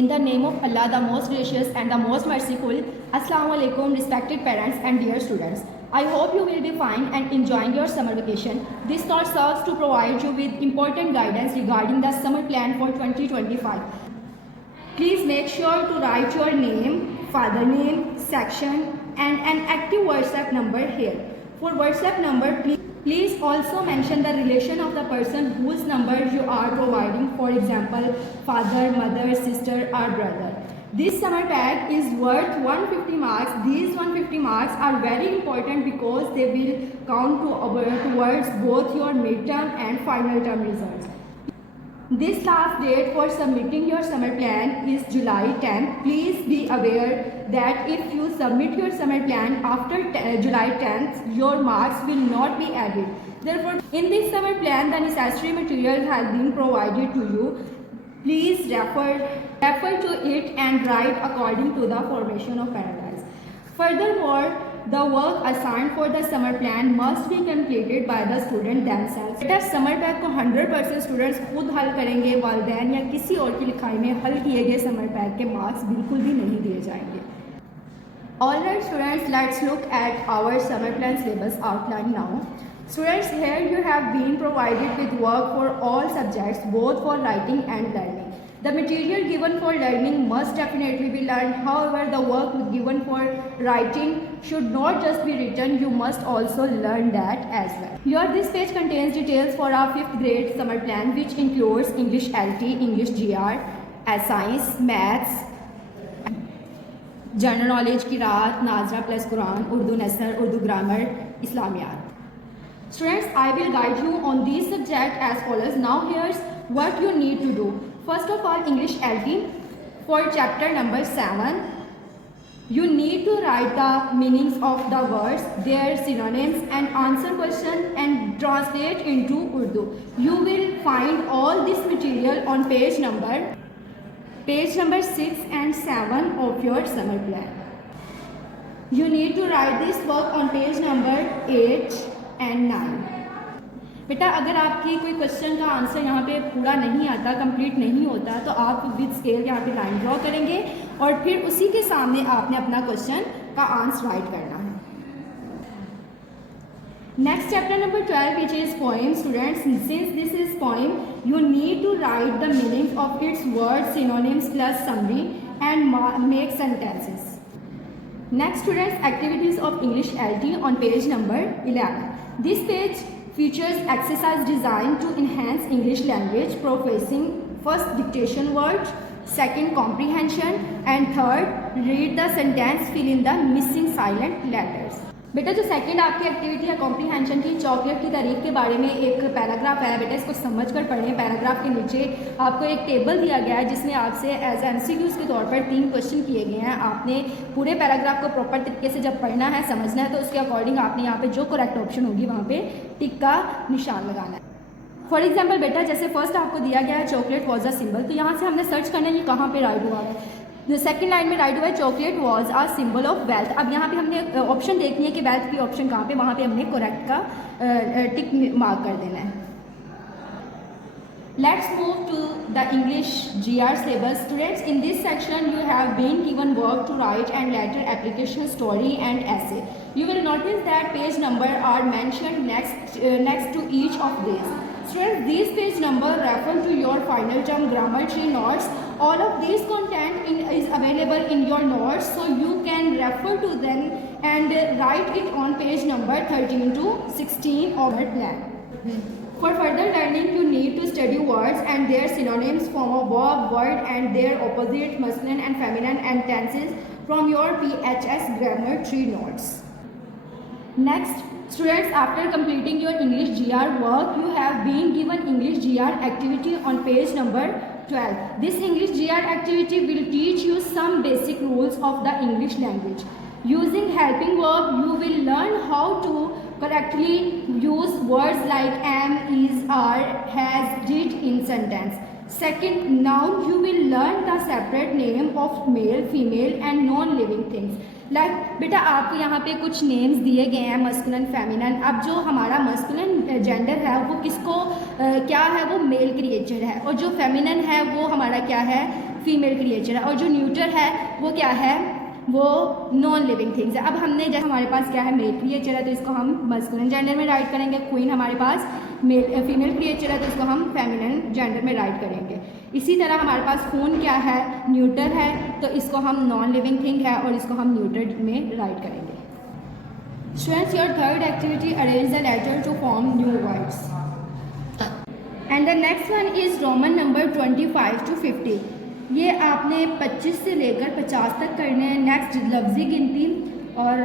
In the name of Allah, the most gracious and the most merciful. Assalamu alaikum, respected parents and dear students. I hope you will be fine and enjoying your summer vacation. This course serves to provide you with important guidance regarding the summer plan for 2025. Please make sure to write your name, father name, section and an active WhatsApp number here. For WhatsApp number, please also mention the relation of the person whose number you are providing, for example, father, mother, sister or brother. This summer pack is worth 150 marks. These 150 marks are very important because they will count towards both your midterm and final term results. This last date for submitting your summer plan is July 10th. Please be aware that if you submit your summer plan after July 10th, your marks will not be added. Therefore, in this summer plan, the necessary material has been provided to you. Please refer to it and write according to the formation of paragraphs. Furthermore, the work assigned for the summer plan must be completed by the student themselves. बेटा summer pack को 100% स्टूडेंट्स खुद हल करेंगे, वालिदैन या किसी और की लिखाई में हल किए गए समर पैक के मार्क्स बिल्कुल भी नहीं दिए जाएंगे. Alright students, let's look at our summer plan syllabus outline now. Students, here you have been provided with work for all subjects, both for writing and learning. The material given for learning must definitely be learned. However, the work given for writing should not just be written, you must also learn that as well. This page contains details for our 5th grade summer plan, which includes English LT, English GR, science, maths, general knowledge, Qiraat, Nazra plus Quran, Urdu National, Urdu grammar, Islamiyat. Students, I will guide you on these subjects as follows. Now here's what you need to do. First of all, English LT for chapter number 7. You need to write the meanings of the words, their synonyms and answer question and translate into Urdu. You will find all this material on page number 6 and 7 of your summer plan. You need to write this work on page number 8 and 9. बेटा अगर आपकी कोई क्वेश्चन का आंसर यहाँ पे पूरा नहीं आता, कंप्लीट नहीं होता, तो आप विद स्केल यहाँ पे लाइन ड्रॉ करेंगे और फिर उसी के सामने आपने अपना क्वेश्चन का आंसर राइट करना है. Next chapter number 12 which is poem. Students, since this is poem, you need to write the meaning of its words, synonyms plus summary and make sentences. Next students, activities of English LT on page number 11. This page features exercise designed to enhance English language processing. First, dictation words, second, comprehension and third, read the sentence, fill in the missing silent letters. बेटा जो सेकंड आपकी एक्टिविटी है कॉम्प्रीहेंशन की, चॉकलेट की तारीफ के बारे में एक पैराग्राफ है. बेटा इसको समझकर पढ़ें. पैराग्राफ के नीचे आपको एक टेबल दिया गया है जिसमें आपसे एज एमसीक्यूज़ के तौर पर 3 क्वेश्चन किए गए हैं. आपने पूरे पैराग्राफ को प्रॉपर तरीके से जब पढ़ना है, समझना है, तो उसके अकॉर्डिंग आपने यहाँ पे जो करेक्ट ऑप्शन होगी वहाँ पे टिक का निशान लगाना है. फॉर एग्जाम्पल बेटा जैसे फर्स्ट आपको दिया गया है चॉकलेट वॉज अ सिंबल, तो यहाँ से हमने सर्च करना है ये कहाँ पर राइट हुआ है. सेकेंड लाइन में राइट हुआ है chocolate was a symbol of wealth. अब यहाँ पे हमने ऑप्शन देखनी है कि वेल्थ की ऑप्शन कहाँ पे, वहाँ पे हमने करेक्ट का टिक मार्क कर देना है. Let's move to the English GR syllabus. Students, in this section you have been given work to write and letter application, story and essay. You will notice that page number are mentioned next to each of these. Students, these page number refer to your final term grammar tree notes. All of these content is available in your notes, so you can refer to them and write it on page number 13 to 16 of your plan. For further learning, you need to study words and their synonyms, form of verb, word and their opposite, masculine and feminine, and tenses from your PHS grammar tree notes. Next, students, after completing your English GR work, you have been given English GR activity on page number 12. This English GR activity will teach you some basic rules of the English language. Using helping verb, you will learn how to correctly use words like am, is, are, has, did in sentence. Second, noun, you will learn the separate name of male, female and non-living things. बेटा आपको यहाँ पे कुछ नेम्स दिए गए हैं masculine feminine. अब जो हमारा मस्कुलिन जेंडर है वो किसको क्या है, वो मेल क्रिएचर है, और जो फेमिनिन है वो हमारा क्या है, फीमेल क्रिएचर है, और जो न्यूटर है वो क्या है, वो नॉन लिविंग थिंग्स है। अब हमने जैसे हमारे पास क्या है, मेल क्रिएचर है तो इसको हम मस्कुलिन जेंडर में राइट करेंगे। क्वीन हमारे पास फीमेल क्रिएचर है तो इसको हम फेमिनिन जेंडर में राइट करेंगे। इसी तरह हमारे पास खून क्या है, न्यूटर है, तो इसको हम नॉन लिविंग थिंग है और इसको हम न्यूटर में राइट करेंगे। Students, your third activity, arrange the letter to form new words. And the next one is Roman number 25 to 50। ये आपने 25 से लेकर 50 तक करने हैं। नेक्स्ट लफ्ज़ी गिनती, और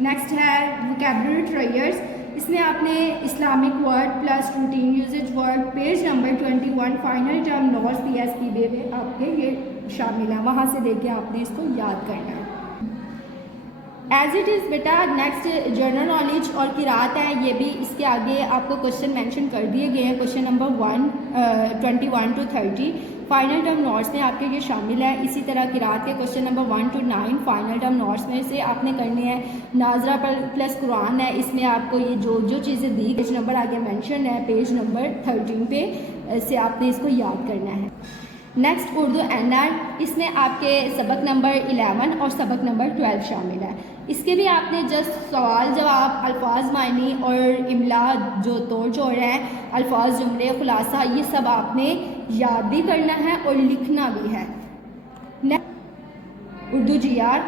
नेक्स्ट है वोकैबुलरी ट्रायर्स। इसमें आपने Islamic word plus routine usage word, page number 21, final term नॉर्स PSP में आपके ये शामिल है। वहाँ से लेके आपने इसको याद करना है। एज इट इज़ बेटा नेक्स्ट जनरल नॉलेज और किरात है, ये भी इसके आगे आपको क्वेश्चन मेंशन कर दिए गए हैं। क्वेश्चन नंबर 21 to 30 फाइनल टर्म नोट्स में आपके ये शामिल है। इसी तरह किरात के क्वेश्चन नंबर 1 to 9 फाइनल टर्म नोट्स में से आपने करने हैं। नाजरा प्लस कुरान है, इसमें आपको ये जो चीज़ें दी, पेज नंबर आगे मेंशन है, पेज नंबर 13 पे से आपने इसको याद करना है। नेक्स्ट उर्दू एंड इसमें आपके सबक नंबर 11 और सबक नंबर 12 शामिल है। इसके भी आपने जस्ट सवाल जवाब, अल्फाज मायनी और इमला जो तोड़ जोड़ हैं, अल्फाज जुमले खुलासा, ये सब आपने याद भी करना है और लिखना भी है। उर्दू GR,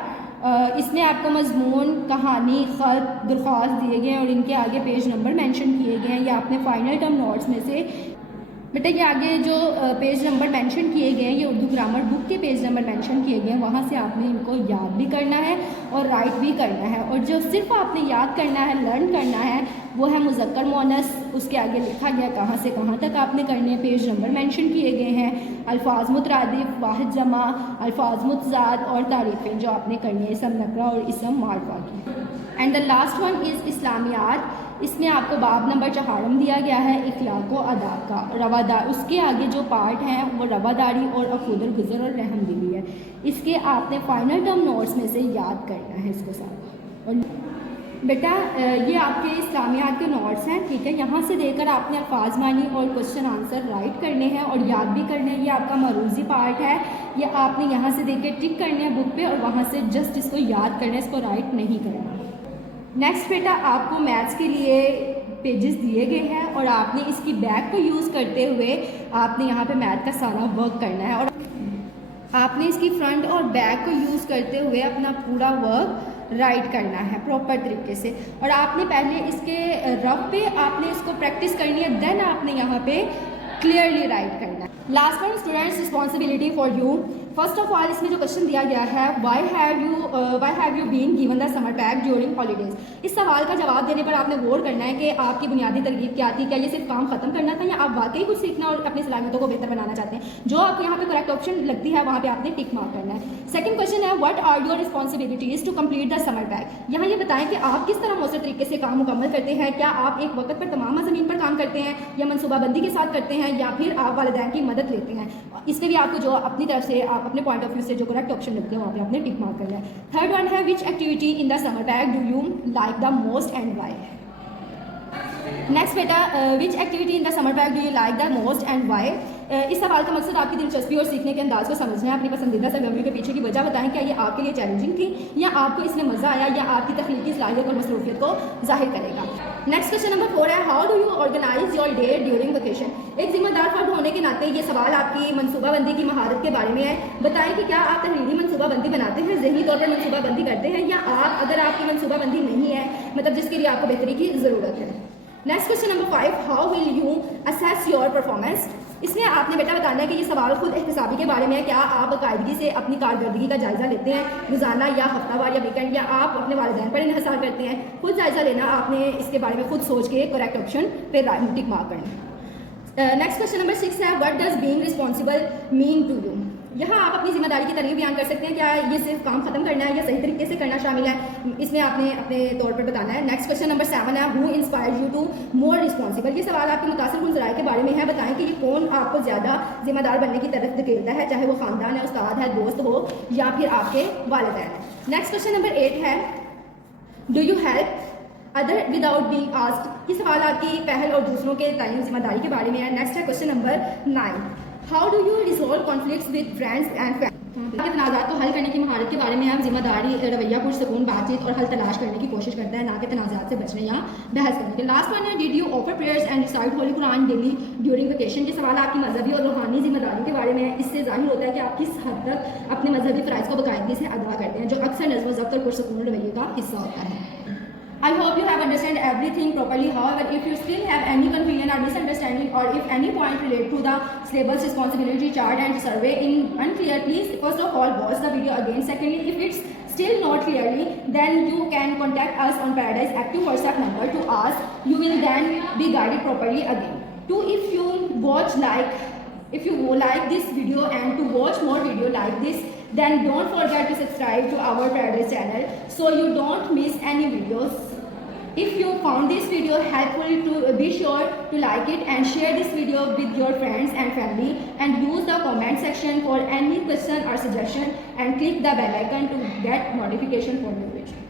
इसमें आपको मजमून, कहानी, ख़त, दरख्वास्त दिए गए हैं और इनके आगे पेज नंबर मेंशन किए गए हैं। ये आपने फाइनल टर्म नोट्स में से बेटा ये आगे जो पेज नंबर मेंशन किए गए हैं, ये उर्दू ग्रामर बुक के पेज नंबर मेंशन किए गए हैं, वहाँ से आपने इनको याद भी करना है और राइट भी करना है। और जो सिर्फ आपने याद करना है, लर्न करना है, वो है मुज़क्कर मुअन्नस। उसके आगे लिखा गया कहाँ से कहाँ तक आपने करने हैं, पेज नंबर मेंशन किए गए हैं। अल्फाज मुतरादिफ, वाहिद जमा, अल्फाज मुतज़ाद और तारीफ़ें जो आपने करनी है, इसम नकरा और इसम मारफा की। And the last one is Islamiyat. इसमें आपको बाब नंबर 4 दिया गया है, इखलाक व अदा का, रवादार। उसके आगे जो पार्ट हैं वो रवादारी और अखूदुल गुज़र और रहमदिली है। इसके आपने फाइनल टर्म नोट्स में से याद करना है इसको सारा। और बेटा ये आपके इस्लामियात के नोट्स हैं, ठीक है। यहाँ से लेकर आपने अल्फाज मानी और क्वेश्चन आंसर राइट करने हैं और याद भी करने हैं। ये आपका मरूज़ी पार्ट है, ये आपने यहाँ से देख के टिक करने हैं बुक पे और वहाँ से जस्ट इसको याद करना है, इसको राइट नहीं करना। नेक्स्ट बेटा आपको मैथ्स के लिए पेजेस दिए गए हैं और आपने इसकी बैक को यूज़ करते हुए आपने यहाँ पे मैथ का सारा वर्क करना है और आपने इसकी फ्रंट और बैक को यूज़ करते हुए अपना पूरा वर्क राइट करना है प्रॉपर तरीके से। और आपने पहले इसके रफ पे आपने इसको प्रैक्टिस करनी है, देन आपने यहाँ पे क्लियरली राइट करना है। Last one students, responsibility for you. First of all इसमें जो क्वेश्चन दिया गया है, why have you been given the summer pack during holidays. इस सवाल का जवाब देने पर आपने गौर करना है कि आपकी बुनियादी तरकीब क्या थी, क्या ये सिर्फ काम खत्म करना था या आप वाकई कुछ सीखना और अपनी सलाहियतों को बेहतर बनाना चाहते हैं। जो आपको यहाँ पे करेक्ट ऑप्शन लगती है वहाँ पे आपने टिक मार्क करना है। सेकंड क्वेश्चन है, what are your responsibilities to complete the summer pack. यहाँ ये बताएं कि आप किस तरह मौसर तरीके से काम मुकम्मल करते हैं। क्या आप एक वक्त पर तमाम ज़मीन पर काम करते हैं या मनसूबाबंदी के साथ करते हैं या फिर आप वालिदैन की मदद लेते हैं। इसमें भी आपको जो अपनी तरफ से आप अपने पॉइंट ऑफ व्यू से जो करेक्ट ऑप्शन लगते हैं वहाँ पे आपने टिक मार्क करना है। थर्ड वन है, which activity in the summer pack do you like the most and why. Next बेटा, which activity in the summer pack do you like the most and why. इस सवाल का मकसद आपकी दिलचस्पी और सीखने के अंदाज को समझना है। अपनी पसंदीदा सरगर्मी के पीछे की वजह बताएं, क्या ये आपके लिए चैलेंजिंग थी या आपको इसमें मज़ा आया या आपकी तख्लीकी सलाहियत और मसरूफियत को जाहिर करेगा। नेक्स्ट क्वेश्चन नंबर 4 है, how do you organise your day during vacation. एक जिम्मेदार फर्द होने के नाते ये सवाल आपकी मनसूबाबंदी की महारत के बारे में है। बताएं कि क्या आप तहरीरी मनसूबाबंदी बनाते हैं, ज़हनी तौर पर मनसूबाबंदी करते हैं, या आप अगर आपकी मनसूबाबंदी नहीं है, मतलब जिसके लिए आपको बेहतरी की ज़रूरत है। Next question number 5, how will you assess your performance. इसमें आपने बेटा बताना है कि ये सवाल खुद एहतसाबी के बारे में है। क्या आप बाकायदगी से अपनी कारकर्दगी का जायज़ा लेते हैं, रोज़ाना या हफ्तावार या वीकेंड, या आप अपने वालिदैन पर इन्हिसार करते हैं। खुद जायज़ा लेना, आपने इसके बारे में खुद सोच के करेक्ट ऑप्शन पे टिक मार्क करना। नेक्स्ट क्वेश्चन नंबर 6 है, what does being responsible mean to you. यहाँ आप अपनी जिम्मेदारी की तरह बयान कर सकते हैं। क्या ये सिर्फ काम खत्म करना है या सही तरीके से करना शामिल है, इसमें आपने अपने तौर पर बताना है। नेक्स्ट क्वेश्चन नंबर 7 है, who inspired you to more responsible. ये सवाल आपके मुतासिर ज़राए के बारे में है। बताएं कि ये कौन आपको ज़्यादा जिम्मेदार बनने की तरफ धकेलता है, चाहे वो ख़ानदान है, उस्ताद है, दोस्त हो या फिर आपके वालिदैन है। नेक्स्ट क्वेश्चन नंबर 8 है, do you help other without being asked. ये सवाल आपकी पहल और दूसरों के तालीम जिम्मेदारी के बारे में है। नेक्स्ट है question number 9, how do you resolve conflicts with friends and family? के तनाज़ात को हल करने की महारत के बारे में हम जिम्मेदारी, रवैया, पुरसकून बातचीत और हल तलाश करने की कोशिश करते हैं, ना कि तनाज़ात से बचने या बहस करने के। लास्ट वन है, did you offer prayers and recite Holi Quran daily during vacation? के सवाल आपकी मजहबी और रूहानी जिम्मेदारी के बारे में है। इससे जाहिर होता है कि आप किस हद तक अपने मजहबी फ़राइज़ को बाकायदगी से अदा करते हैं, जो अक्सर नज़्म व ज़ब्त और पुरसकून रवैये का हिस्सा होता है। I hope you have understand everything properly. However, if you still have any confusion or misunderstanding, or if any point related to the syllabus, responsibility chart and survey in unclear, please first of all watch the video again. Secondly, if it's still not clearly, then you can contact us on Paradise Active WhatsApp number to ask. You will then be guided properly again. Two, if you like this video and to watch more video like this, then don't forget to subscribe to our Paradise channel so you don't miss any videos. If you found this video helpful, to be sure to like it and share this video with your friends and family, and use the comment section for any question or suggestion, and click the bell icon to get notification for new videos.